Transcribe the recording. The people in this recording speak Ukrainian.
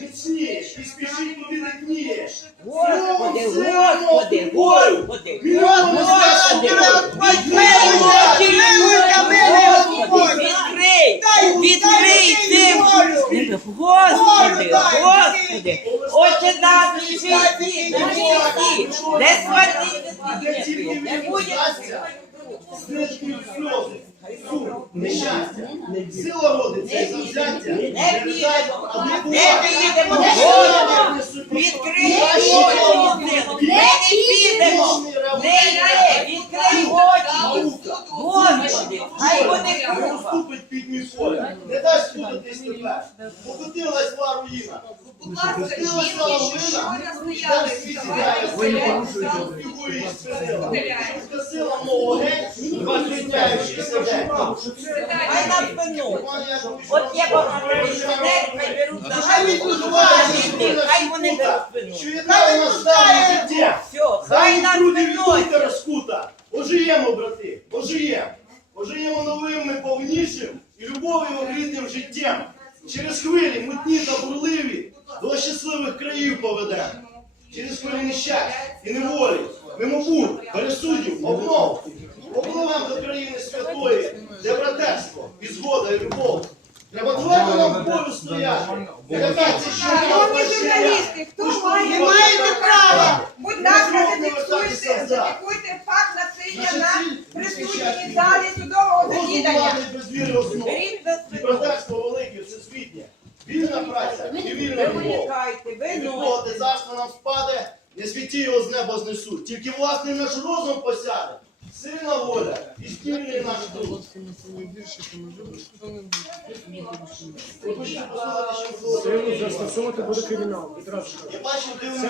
міцнієш і спіши куди не тнієш. Господи, Господи. Господи. Мільйони відкрий, відкрий цим. Господи, Господи, Отче наш, святі, не святі, не буде Знижкою сльози, сум, нещастя, сила родиться і завзяття, Не підемо, а не підемо, Господи, відкрий очі, ми не підемо, не йде, відкрий очі, Господи, хай вони Не круга. Під не дасть спутатись тепер. Покотилась ва руїна. Будь ласка, Покотилась жінки, ва що руїна. не стояли, Там світі спинила. Скосила мову геть, звільняючися день. Хай нас пинуть. От є багато людей, хай беруть Хай вони беруть що у нас далі життя. Хай нас люди розкута. Ожиємо, брати, ожиємо. Ожиємо новим і повнішим і любов'ю огрітим життям. Через хвилі мутні та бурливі до щасливих країв поведемо. Через хвилі нещастя і неволі, мимо бур, пересудів, обмов. Попливем до країни святої, де братерство, і згода, і любов. Треба твердо нам в полю стояти. Шановні журналісти, хто має Не маєте права! Будь ласка, Не зафіксуйте, зафіксуйте факт насилля на присутній залі судового засідання. За І спину. братерство велике, всесвітнє. Вільна праця і вільна Ви любов. уникайте, І ви ну. любов, нам спаде, не світі його з неба знесуть. Тільки власний наш розум посяде. Сильна воля і стільний наш дух. Ви хочете послухати, що Силу було? застосовувати буде кримінал. Відразу кажу. Я бачив дивний сон,